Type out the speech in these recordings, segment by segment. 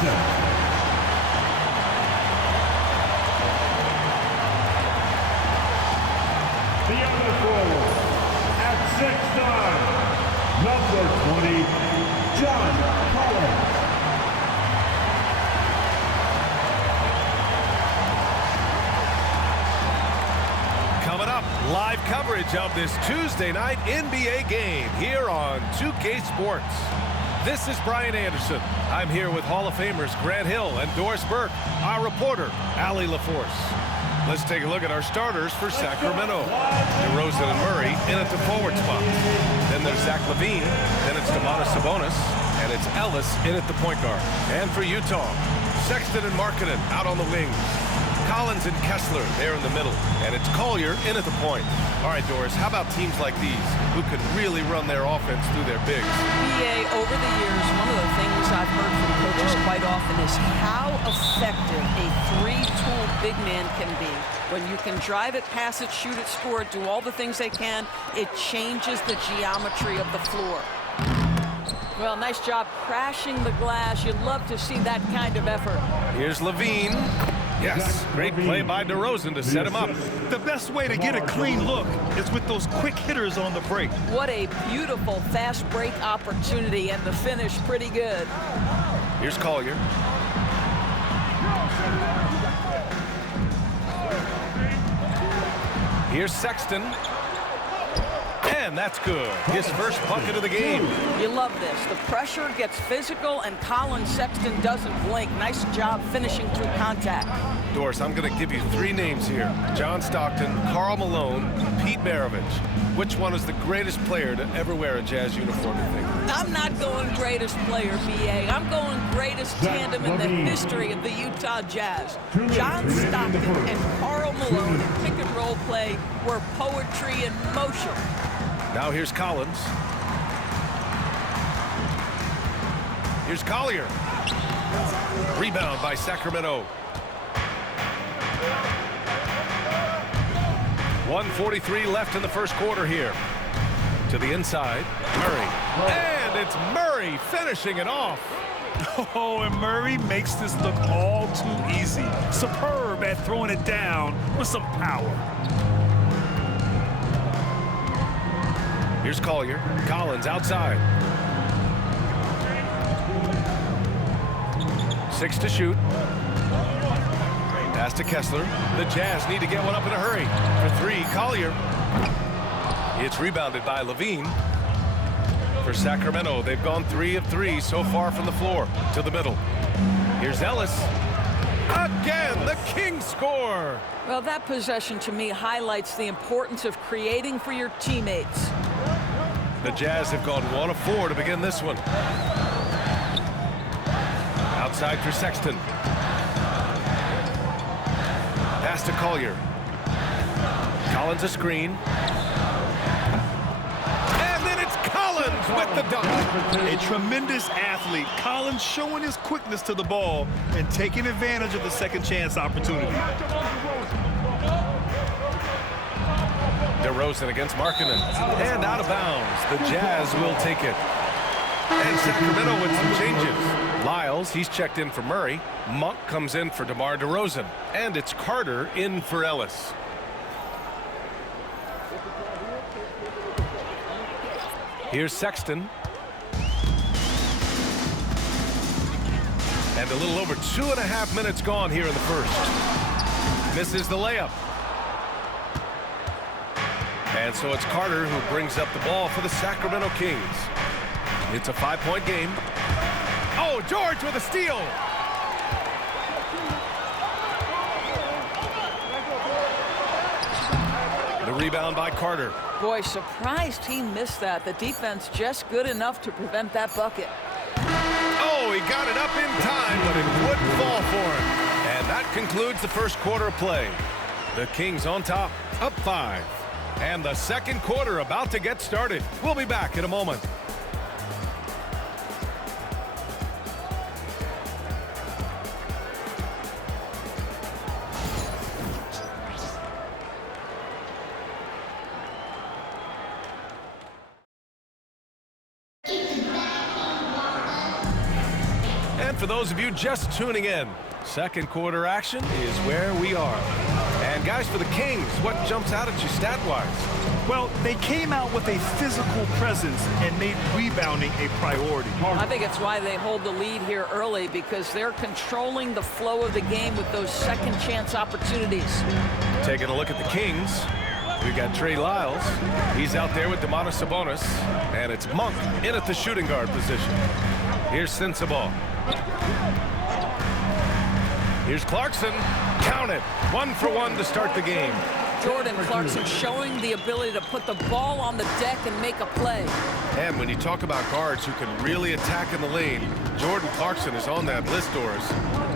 Sexton. The other forward at 6'9", number 20, John Collins. Coming up, live coverage of this Tuesday night NBA game here on 2K Sports. This is Brian Anderson. I'm here with Hall of Famers Grant Hill and Doris Burke, our reporter, Allie LaForce. Let's take a look at our starters for Sacramento. DeRozan and Murray in at the forward spot. Then there's Zach LaVine. Then it's Domantas Sabonis. And it's Ellis in at the point guard. And for Utah, Sexton and Markkanen out on the wings. Collins and Kessler there in the middle. And it's Collier in at the point. All right, Doris, how about teams like these who can really run their offense through their bigs? BA, over the years, one of the things I've heard from coaches quite often is how effective a three-tool big man can be. When you can drive it, pass it, shoot it, score it, do all the things they can, it changes the geometry of the floor. Well, nice job crashing the glass. You'd love to see that kind of effort. Here's LaVine. Yes, great play by DeRozan to set him up. The best way to get a clean look is with those quick hitters on the break. What a beautiful fast break opportunity, and the finish pretty good. Here's Collier. Here's Sexton. And that's good. His first bucket of the game. You love this. The pressure gets physical, and Colin Sexton doesn't blink. Nice job finishing through contact. Doris, I'm going to give you three names here. John Stockton, Karl Malone, Pete Maravich. Which one is the greatest player to ever wear a Jazz uniform, you think? I'm not going greatest player, BA. I'm going greatest tandem in the history of the Utah Jazz. John Stockton and Karl Malone in pick-and-roll play were poetry in motion. Now here's Collins. Here's Collier. Rebound by Sacramento. 1:43 left in the first quarter here. To the inside, Murray. And it's Murray finishing it off. Oh, and Murray makes this look all too easy. Superb at throwing it down with some power. Here's Collier. Collins outside. 6 to shoot. Pass to Kessler. The Jazz need to get one up in a hurry. For 3, Collier. It's rebounded by LaVine. For Sacramento, they've gone 3 of 3 so far from the floor to the middle. Here's Ellis. Again, the Kings score. Well, that possession to me highlights the importance of creating for your teammates. The Jazz have gone 1 of 4 to begin this one. Outside for Sexton. Pass to Collier. Collins a screen. And then it's Collins with the dunk. A tremendous athlete. Collins showing his quickness to the ball and taking advantage of the second chance opportunity. DeRozan against Markkanen. And out of bounds. The Jazz will take it. And Sacramento with some changes. Lyles, he's checked in for Murray. Monk comes in for DeMar DeRozan. And it's Carter in for Ellis. Here's Sexton. And a little over 2.5 minutes gone here in the first. Misses the layup. And so it's Carter who brings up the ball for the Sacramento Kings. It's a 5-point game. Oh, George with a steal. The rebound by Carter. Boy, surprised he missed that. The defense just good enough to prevent that bucket. Oh, he got it up in time, but it wouldn't fall for him. And that concludes the first quarter of play. The Kings on top, up 5. And the second quarter about to get started. We'll be back in a moment. for those of you just tuning in, second quarter action is where we are. And guys, for the Kings, what jumps out at you stat-wise? Well, they came out with a physical presence and made rebounding a priority. I think it's why they hold the lead here early, because they're controlling the flow of the game with those second chance opportunities. Taking a look at the Kings, we've got Trey Lyles. He's out there with Domantas Sabonis, and it's Monk in at the shooting guard position. Here's Sensabaugh. Here's Clarkson. Count it. 1 for 1 to start the game. Jordan Clarkson showing the ability to put the ball on the deck and make a play. And when you talk about guards who can really attack in the lane, Jordan Clarkson is on that list, Doris.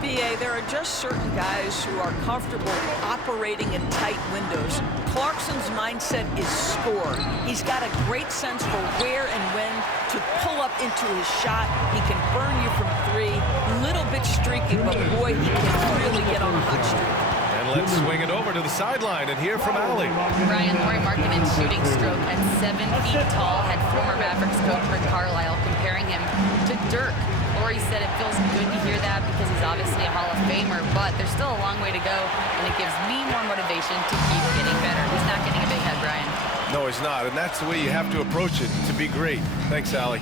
B.A., there are just certain guys who are comfortable operating in tight windows. Clarkson's mindset is score. He's got a great sense for where and when to pull up into his shot. He can burn you from 3. Little bit streaky, but boy, he can really get on a hot streak. And let's swing it over to the sideline and hear from Allie. Brian Laurie Markkanen's shooting stroke at 7 feet tall had former Mavericks coach Rick Carlisle comparing him to Dirk. Laurie said it feels good to hear that because he's obviously a Hall of Famer, but there's still a long way to go, and it gives me more motivation to keep getting better. He's not getting a big head, Brian. No, he's not, and that's the way you have to approach it to be great. Thanks, Allie.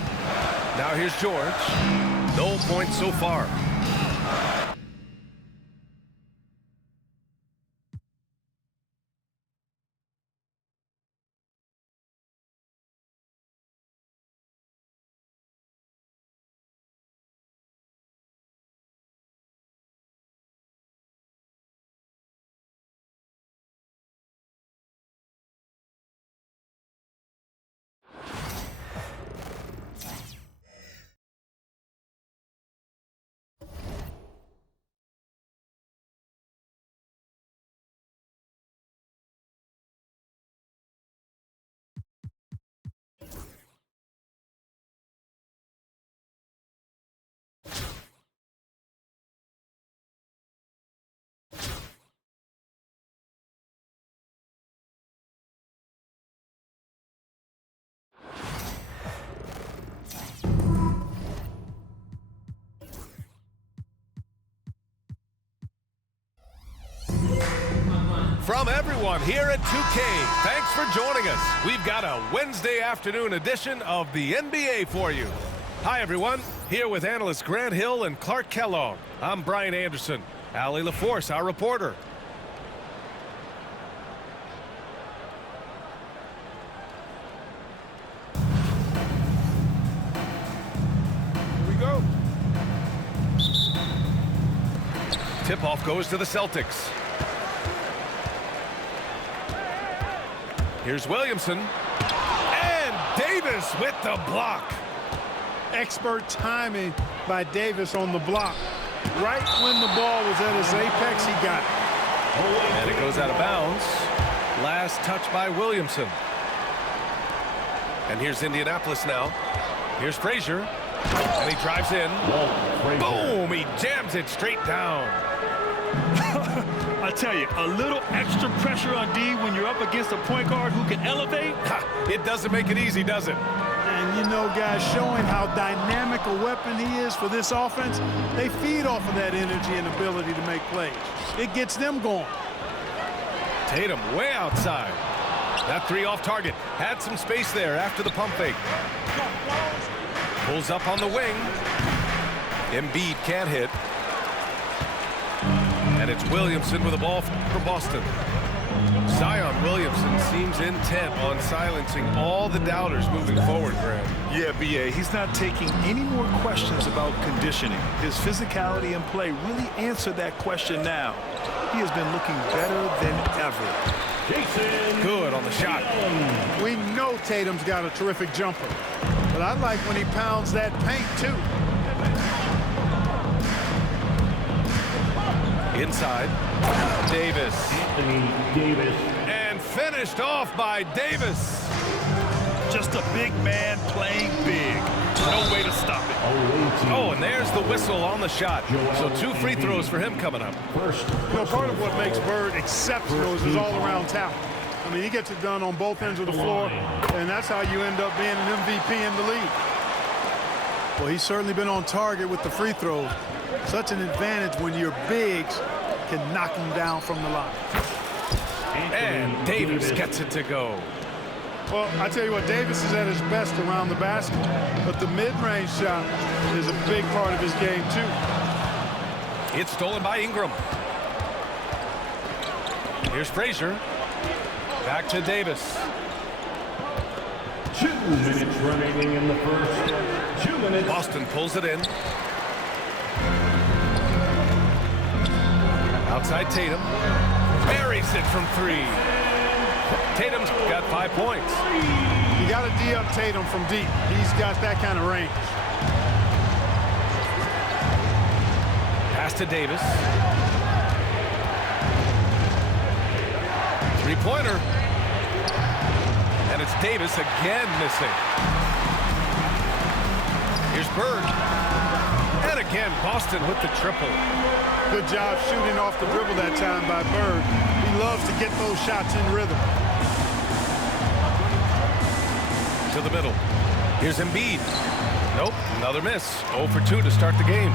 Now here's George. No points so far. From everyone here at 2K, thanks for joining us. We've got a Wednesday afternoon edition of the NBA for you. Hi, everyone. Here with analysts Grant Hill and Clark Kellogg. I'm Brian Anderson. Allie LaForce, our reporter. Here we go. Tip-off goes to the Celtics. Here's Williamson. And Davis with the block. Expert timing by Davis on the block. Right when the ball was at its apex, he got it. And it goes out of bounds. Last touch by Williamson. And here's Indianapolis now. Here's Frazier. And he drives in. Boom! He jams it straight down. I tell you, a little extra pressure on D when you're up against a point guard who can elevate. It doesn't make it easy, does it? And you know, guys, showing how dynamic a weapon he is for this offense, they feed off of that energy and ability to make plays. It gets them going. Tatum way outside. That 3 off target. Had some space there after the pump fake. Pulls up on the wing. Embiid can't hit. And it's Williamson with the ball for Boston. Zion Williamson seems intent on silencing all the doubters moving forward, Grant. Yeah, B.A., he's not taking any more questions about conditioning. His physicality and play really answered that question now. He has been looking better than ever. Good on the shot. We know Tatum's got a terrific jumper, but I like when he pounds that paint, too. Inside, Davis. Davis. And finished off by Davis. Just a big man playing big. No way to stop it. Oh, and there's the whistle on the shot. So 2 free throws for him coming up. You know, part of what makes Bird exceptional is his all-around talent. I mean, he gets it done on both ends of the floor, and that's how you end up being an MVP in the league. Well, he's certainly been on target with the free throws. Such an advantage when your bigs can knock him down from the line. And Davis gets it to go. Well, I tell you what, Davis is at his best around the basket, but the mid-range shot is a big part of his game, too. It's stolen by Ingram. Here's Frazier. Back to Davis. 2 minutes remaining in the first. 2 minutes. Boston pulls it in. Outside Tatum. Buries it from 3. Tatum's got 5 points. You got to D up Tatum from deep. He's got that kind of range. Pass to Davis. 3-pointer. And it's Davis again missing. Here's Bird. And again, Boston with the triple. Good job shooting off the dribble that time by Bird. He loves to get those shots in rhythm. To the middle. Here's Embiid. Nope, another miss. 0 for 2 to start the game.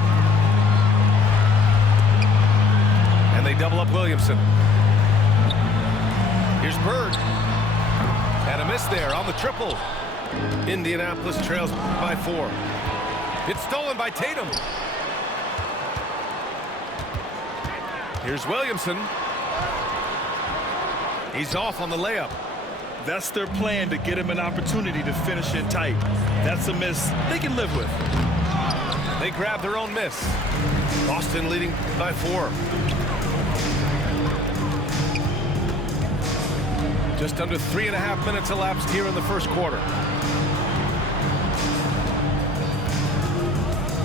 And they double up Williamson. Here's Bird. And a miss there on the triple. Indianapolis trails by 4. It's stolen by Tatum. Here's Williamson. He's off on the layup. That's their plan, to get him an opportunity to finish in tight. That's a miss they can live with. They grab their own miss. Boston leading by 4. Just under 3.5 minutes elapsed here in the first quarter.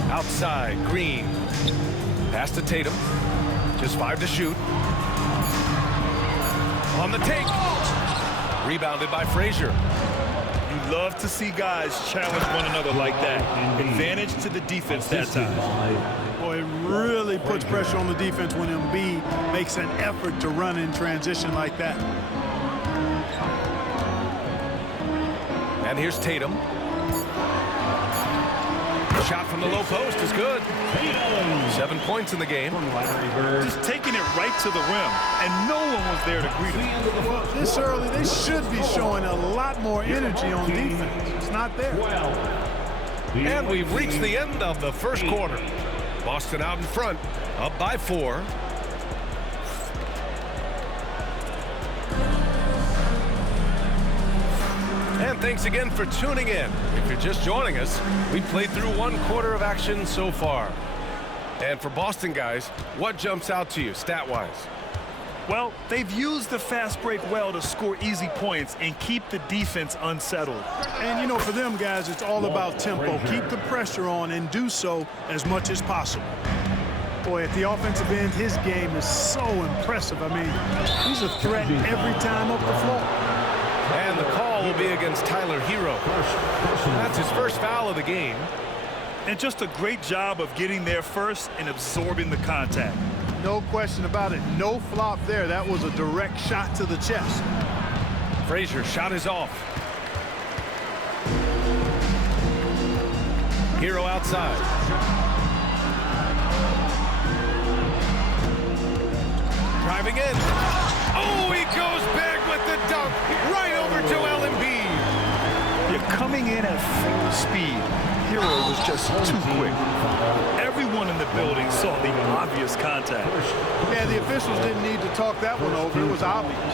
Outside, Green. Pass to Tatum. Just 5 to shoot. On the take. Rebounded by Frazier. You love to see guys challenge one another like that. Advantage to the defense that time. Boy, it really puts pressure on the defense when Embiid makes an effort to run in transition like that. And here's Tatum. Shot from the low post is good. 7 points in the game. Just taking it right to the rim, and no one was there to greet him. Well, this early, they should be showing a lot more energy on defense. It's not there. And we've reached the end of the first quarter. Boston out in front, up by 4. And thanks again for tuning in. If you're just joining us, we've played through 1 quarter of action so far. And for Boston guys, what jumps out to you stat-wise? Well, they've used the fast break well to score easy points and keep the defense unsettled. And, you know, for them guys, it's all about tempo. Keep the pressure on and do so as much as possible. Boy, at the offensive end, his game is so impressive. I mean, he's a threat every time up the floor. And the call will be against Tyler Hero. That's his first foul of the game. And just a great job of getting there first and absorbing the contact. No question about it. No flop there. That was a direct shot to the chest. Frazier shot is off. Hero outside. Driving in. Oh, he goes big with the dunk. Right over Joel Embiid. You're coming in at full speed. Hero was just too quick. Everyone in the building saw the obvious contact. Yeah, the officials didn't need to talk that one over. It was obvious.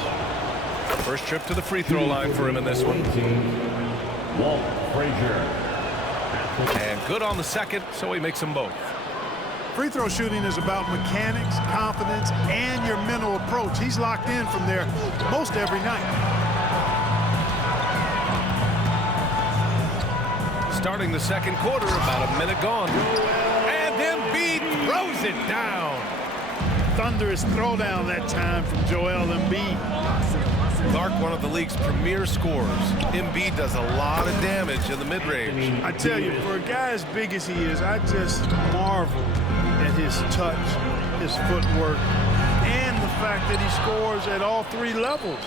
First trip to the free throw line for him in this one. Walt Frazier. And good on the second, so he makes them both. Free throw shooting is about mechanics, confidence, and your mental approach. He's locked in from there most every night. Starting the second quarter, about a minute gone. And Embiid throws it down. Thunderous throwdown that time from Joel Embiid. Clark, one of the league's premier scorers. Embiid does a lot of damage in the mid-range. I tell you, for a guy as big as he is, I just marvel at his touch, his footwork, and the fact that he scores at all 3 levels.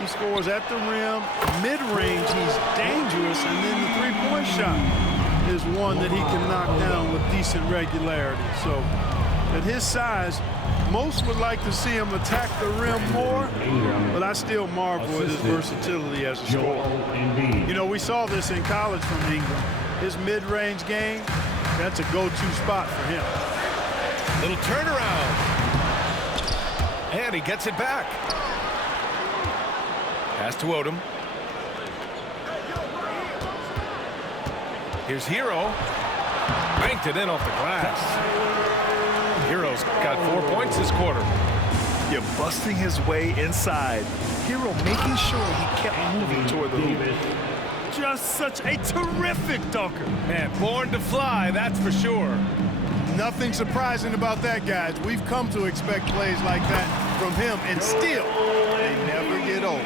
He scores at the rim, mid-range, he's dangerous, and then the 3-point shot is one that he can knock down with decent regularity. So at his size, most would like to see him attack the rim more, but I still marvel at his versatility as a scorer. You know, we saw this in college from Ingram. His mid-range game, that's a go-to spot for him. Little turnaround. And he gets it back. Pass to Odom. Here's Hero. Banked it in off the glass. Hero's got 4 points this quarter. You're busting his way inside. Hero making sure he kept moving toward the hoop. Just such a terrific dunker. Man, born to fly, that's for sure. Nothing surprising about that, guys. We've come to expect plays like that from him, and still, they never get old.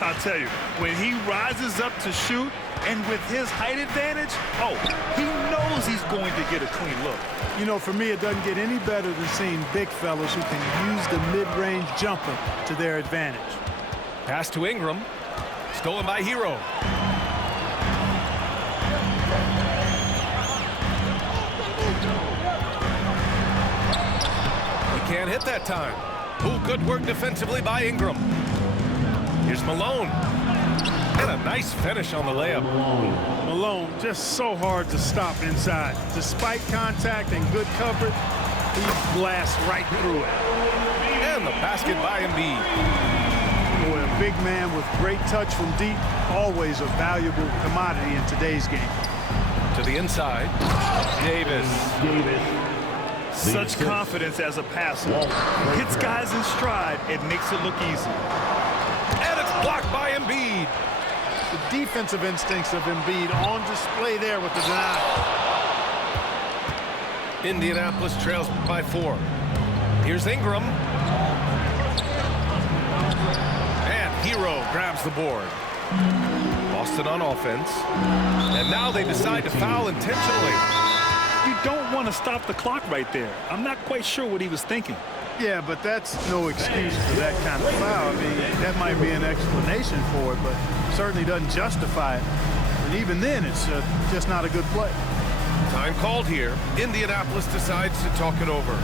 I'll tell you, when he rises up to shoot, and with his height advantage, he knows he's going to get a clean look. You know, for me, it doesn't get any better than seeing big fellas who can use the mid-range jumper to their advantage. Pass to Ingram. Stolen by Hero. He can't hit that time. Ooh, good work defensively by Ingram. Here's Malone. And a nice finish on the layup. Malone just so hard to stop inside. Despite contact and good coverage, he blasts right through it. And the basket by Embiid. Boy, a big man with great touch from deep, always a valuable commodity in today's game. To the inside. Davis. Such confidence as a passer. Hits guys in stride. It makes it look easy. And it's blocked by Embiid. The defensive instincts of Embiid on display there with the denial. Indianapolis trails by 4. Here's Ingram. And Hero grabs the board. Boston on offense. And now they decide to foul intentionally. You don't want to stop the clock right there. I'm not quite sure what he was thinking. Yeah, but that's no excuse for that kind of foul. I mean, that might be an explanation for it, but certainly doesn't justify it. And even then, it's just not a good play. Time called here. Indianapolis decides to talk it over.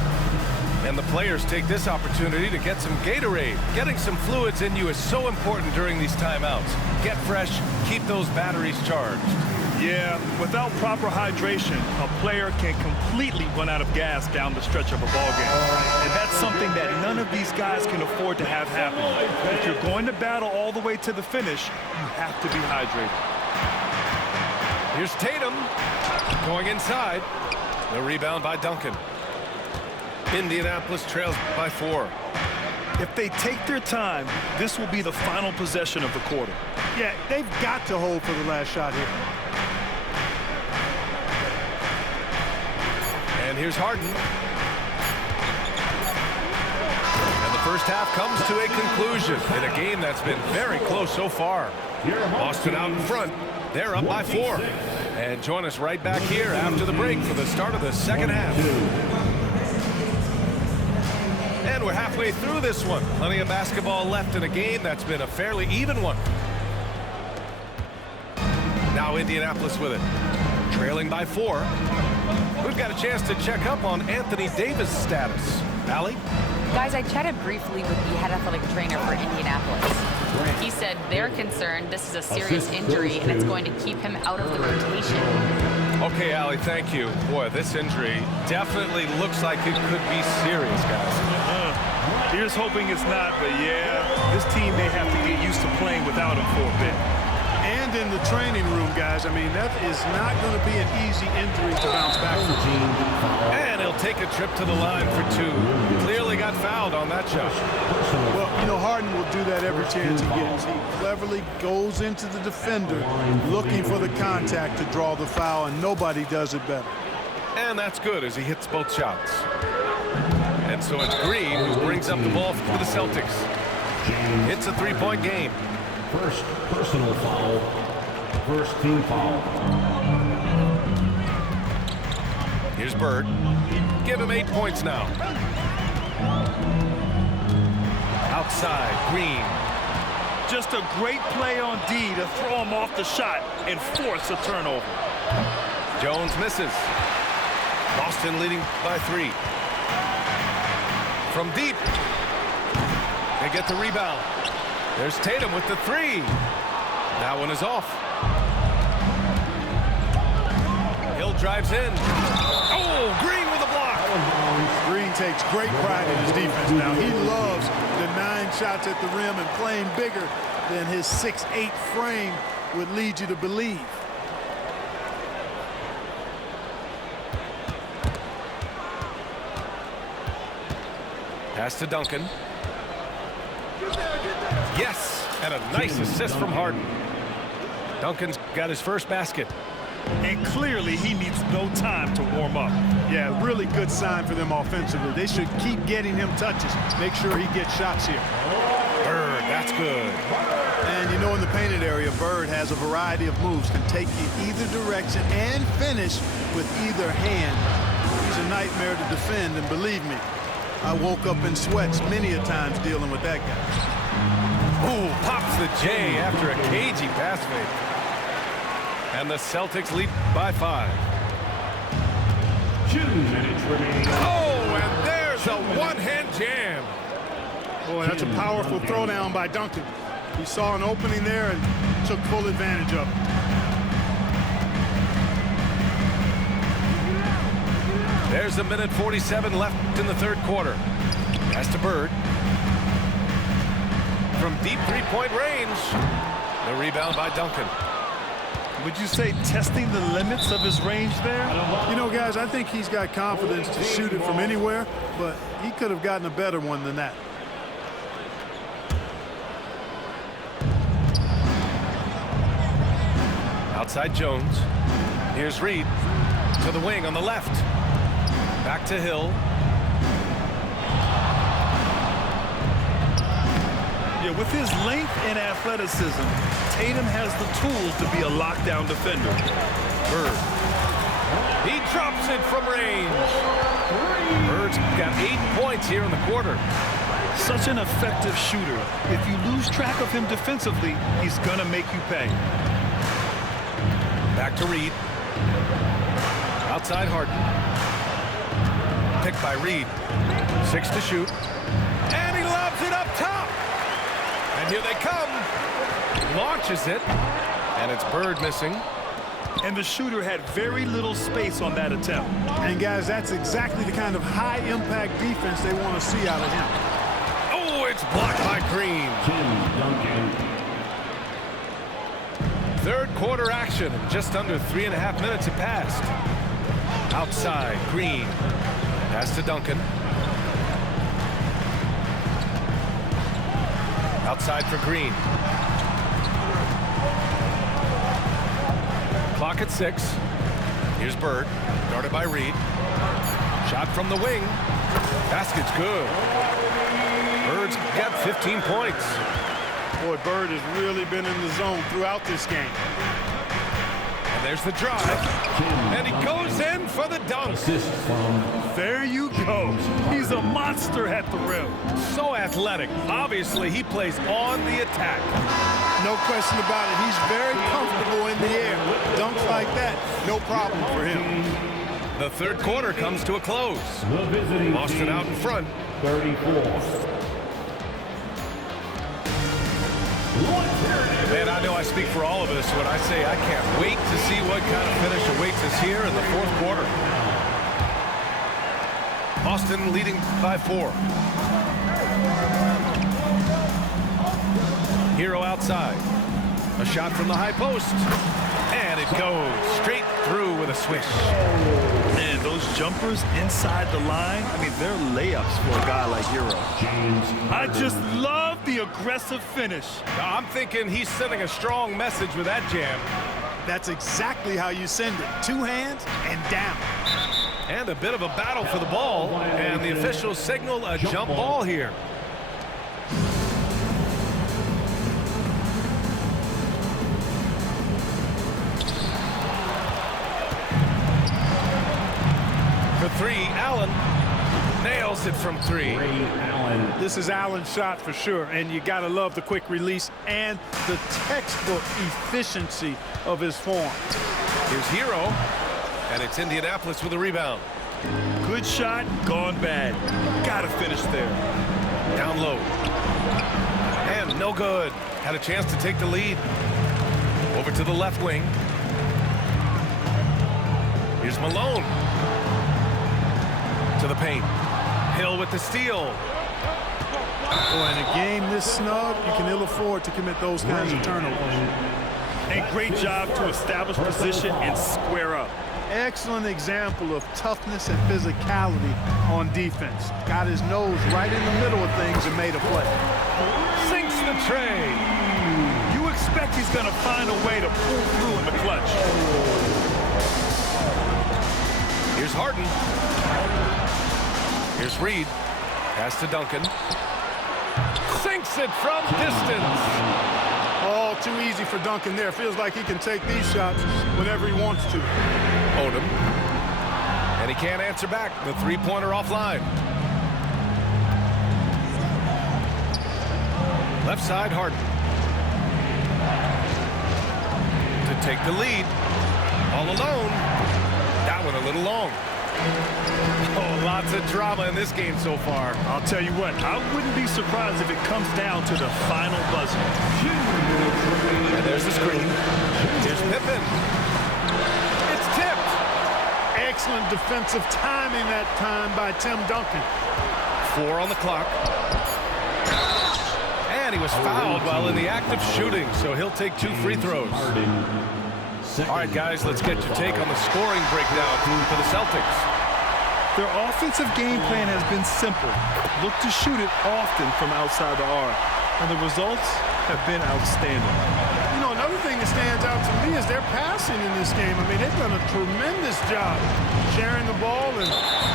And the players take this opportunity to get some Gatorade. Getting some fluids in you is so important during these timeouts. Get fresh, keep those batteries charged. Yeah, without proper hydration, a player can completely run out of gas down the stretch of a ball game. And that's something that none of these guys can afford to have happen. If you're going to battle all the way to the finish, you have to be hydrated. Here's Tatum going inside. The rebound by Duncan. Indianapolis trails by 4. If they take their time, this will be the final possession of the quarter. Yeah, they've got to hold for the last shot here. And here's Harden. And the first half comes to a conclusion in a game that's been very close so far. Boston out in front. They're up by 4. And join us right back here after the break for the start of the second half. And we're halfway through this one. Plenty of basketball left in a game that's been a fairly even one. Now Indianapolis with it. Trailing by 4. We've got a chance to check up on Anthony Davis' status. Allie? Guys, I chatted briefly with the head athletic trainer for Indianapolis. He said they're concerned this is a serious injury and it's going to keep him out of the rotation. Okay, Allie, thank you. Boy, this injury definitely looks like it could be serious, guys. Here's hoping it's not, but yeah, this team may have to get used to playing without him for a bit. And in the training room, guys, I mean, that is not going to be an easy injury to bounce back from. And he'll take a trip to the line for 2. Clearly got fouled on that shot. Well, you know, Harden will do that every chance he gets. He cleverly goes into the defender looking for the contact to draw the foul, and nobody does it better. And that's good as he hits both shots. And so it's Green who brings up the ball for the Celtics. It's a 3-point game. First personal foul. First team foul. Here's Bird. Give him 8 points now. Outside, Green. Just a great play on D to throw him off the shot and force a turnover. Jones misses. Boston leading by 3. From deep. They get the rebound. There's Tatum with the 3. That one is off. Hill drives in. Oh, Green with a block. Green takes great pride in his defense now. He loves the 9 shots at the rim and playing bigger than his 6'8" frame would lead you to believe. Pass to Duncan. Yes, and a nice assist from Harden. Duncan's got his first basket. And clearly he needs no time to warm up. Yeah, really good sign for them offensively. They should keep getting him touches. Make sure he gets shots here. Bird, that's good. And you know, in the painted area, Bird has a variety of moves. Can take you either direction and finish with either hand. He's a nightmare to defend, and believe me, I woke up in sweats many a times dealing with that guy. Ooh, pops the J after a cagey pass fake. And the Celtics lead by 5. 2 minutes remaining. Oh, and there's a one-hand jam. Boy, that's a powerful throwdown by Duncan. He saw an opening there and took full advantage of it. There's a minute 47 left in the 3rd quarter. Pass to Bird. From deep 3-point range. The rebound by Duncan. Would you say testing the limits of his range there? You know, guys, I think he's got confidence to shoot it from anywhere, but he could have gotten a better one than that. Outside Jones. Here's Reed to the wing on the left. Back to Hill. Yeah, with his length and athleticism, Tatum has the tools to be a lockdown defender. Bird. He drops it from range. Bird's got 8 points here in the quarter. Such an effective shooter. If you lose track of him defensively, he's going to make you pay. Back to Reed. Outside Harden. Picked by Reed. 6 to shoot. And he lobs it up top. And here they come. Launches it. And it's Bird missing. And the shooter had very little space on that attempt. And, guys, that's exactly the kind of high-impact defense they want to see out of him. Oh, it's blocked by Green. Duncan. 3rd quarter action. And just under 3.5 minutes have passed. Outside, Green. Pass to Duncan. Outside for Green. Clock at 6. Here's Bird. Guarded by Reed. Shot from the wing. Basket's good. Bird's got 15 points. Boy, Bird has really been in the zone throughout this game. And there's the drive. And he goes in for the dunk. Assist from There you go. He's a monster at the rim. So athletic. Obviously, he plays on the attack. No question about it. He's very comfortable in the air. Dunks like that, no problem for him. The 3rd quarter comes to a close. the visiting Boston team, out in front. 34. Man, I know I speak for all of us when I say I can't wait to see what kind of finish awaits us here in the 4th quarter. Boston leading by 4. Hero outside. A shot from the high post. And it goes straight through with a swish. Man, those jumpers inside the line, I mean, they're layups for a guy like Hero. I just love the aggressive finish. Now, I'm thinking he's sending a strong message with that jam. That's exactly how you send it. 2 hands and down. And a bit of a battle for the ball. And the officials signal a jump ball here. For 3, Allen nails it from 3. This is Allen's shot for sure, and you got to love the quick release and the textbook efficiency of his form. Here's Hero, and it's Indianapolis with a rebound. Good shot, gone bad. Gotta finish there. Down low. And no good. Had a chance to take the lead. Over to the left wing. Here's Malone. To the paint. Hill with the steal. Boy, in a game this snug, you can ill afford to commit those kinds of turnovers. And great job to establish position and square up. Excellent example of toughness and physicality on defense. Got his nose right in the middle of things and made a play. Sinks the tray. You expect he's going to find a way to pull through in the clutch. Here's Harden. Here's Reed. Pass to Duncan. Sinks it from distance. All too easy for Duncan there. Feels like he can take these shots whenever he wants to. Odom. And he can't answer back. The three-pointer offline. Left side, Harden. To take the lead. All alone. That one a little long. Oh, lots of drama in this game so far. I'll tell you what, I wouldn't be surprised if it comes down to the final buzzer. And there's the screen. Here's Pippen. It's tipped. Excellent defensive timing that time by Tim Duncan. 4 on the clock. And he was fouled while in the act of shooting, so he'll take 2 free throws. All right, guys, let's get your take on the scoring breakdown for the Celtics. Their offensive game plan has been simple. Look to shoot it often from outside the arc. And the results have been outstanding. You know, another thing that stands out to me is their passing in this game. I mean, they've done a tremendous job sharing the ball and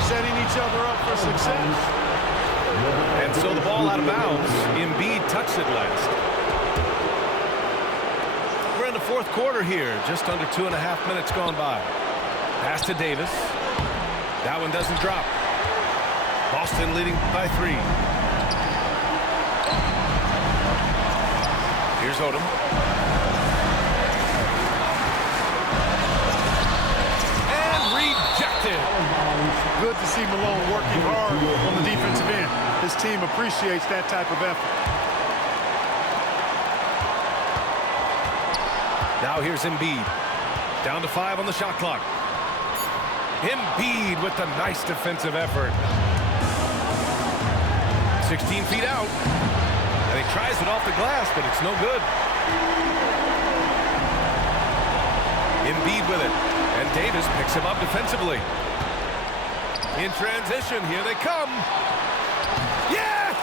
setting each other up for success. And so the ball out of bounds. Embiid touched it last. We're in the fourth quarter here. Just under 2.5 minutes gone by. Pass to Davis. That one doesn't drop. Boston leading by 3. Here's Odom. And rejected. Good to see Malone working hard on the defensive end. His team appreciates that type of effort. Now here's Embiid. Down to 5 on the shot clock. Embiid with the nice defensive effort. 16 feet out. And he tries it off the glass, but it's no good. Embiid with it. And Davis picks him up defensively. In transition, here they come. Yes!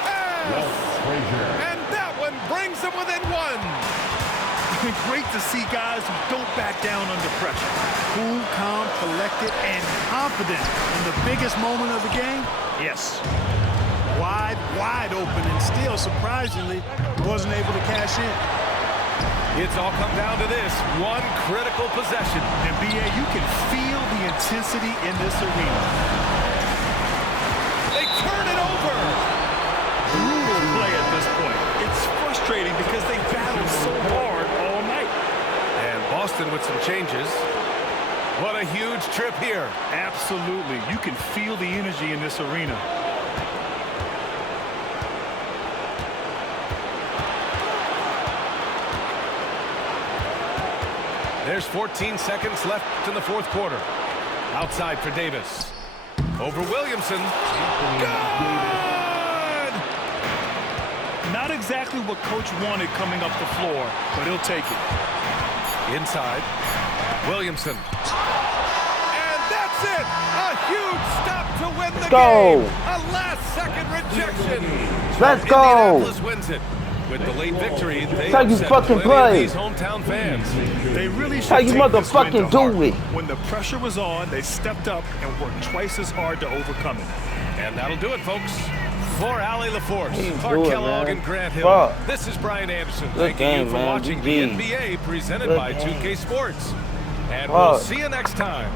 And that one brings them within 1. Great to see guys who don't back down under pressure. Cool, calm, collected, and confident in the biggest moment of the game. Yes. Wide open, and still, surprisingly, wasn't able to cash in. It's all come down to this one critical possession. And BA, you can feel the intensity in this arena. They turn it over. Brutal play at this point. It's frustrating because they battled so hard all night. And Boston with some changes. What a huge trip here. Absolutely. You can feel the energy in this arena. There's 14 seconds left in the fourth quarter. Outside for Davis. Over Williamson. Good! Not exactly what coach wanted coming up the floor, but he'll take it. Inside. Williamson. And that's it! A huge stop to win the game! A last-second rejection! Let's go! Indianapolis wins it. With the late victory, they how you fucking play. These hometown fans. They really should how you take this win to motherfucking do heart. it. When the pressure was on, they stepped up and worked twice as hard to overcome it. And that'll do it, folks. For Allie LaForce, Hey, Clark do it, Kellogg, man. and Grant Hill. Fuck. This is Brian Anderson. Good Thanking game, you for man. watching GG. the NBA presented Good by game. 2K Sports. And Fuck. we'll see you next time.